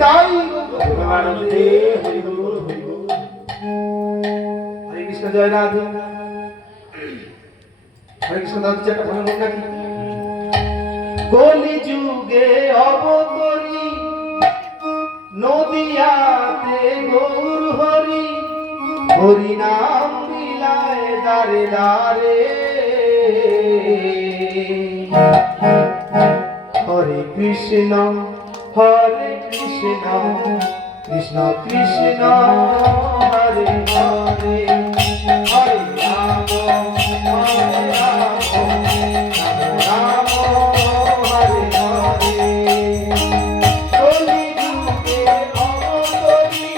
তাই প্রেমানন্দে হরি বল হরি বল। হরে কৃষ্ণ জয় রাধে। হরে কৃষ্ণ দাদু একটা ভালো নাম নাকি কলি যুগে অবতরী নদিয়াতে গৌর হরি হরি নাম বিলায় দারে দারে হরে কৃষ্ণ কৃষ্ণ কৃষ্ণ হরে হরে হরে রাম রাম হরে হরে কলি যুগে অবতরী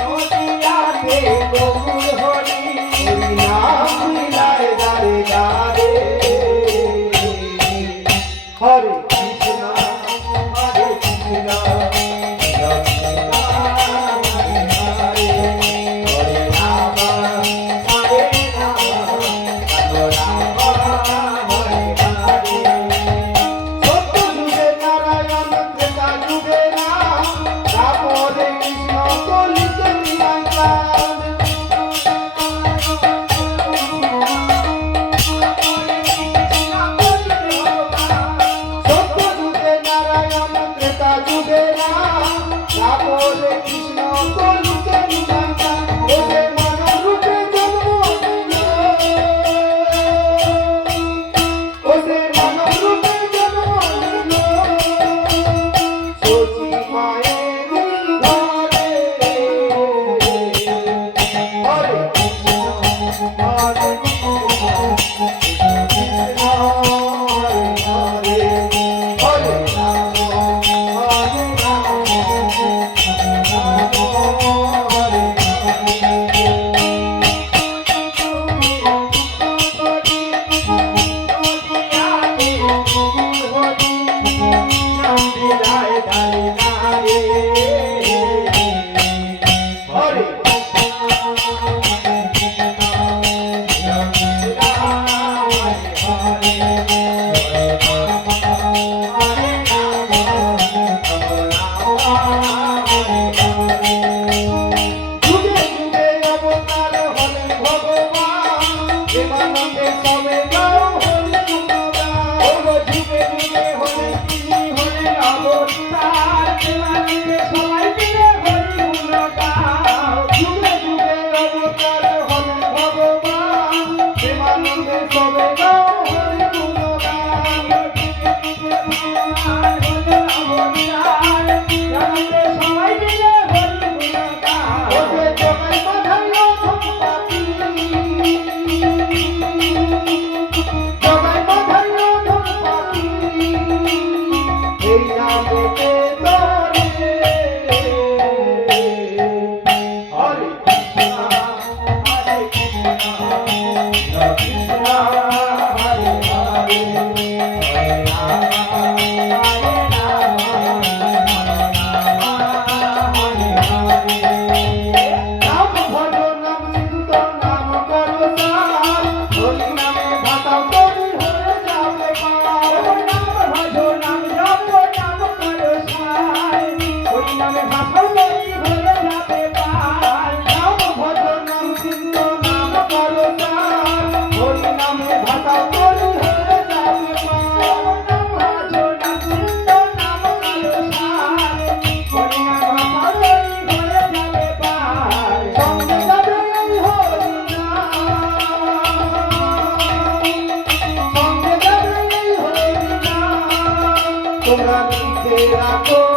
নদিয়াতে গৌর হরি হরি নাম বিলায় দারে দারে হরে কৃষ্ণ তোমরা লিখে রাখো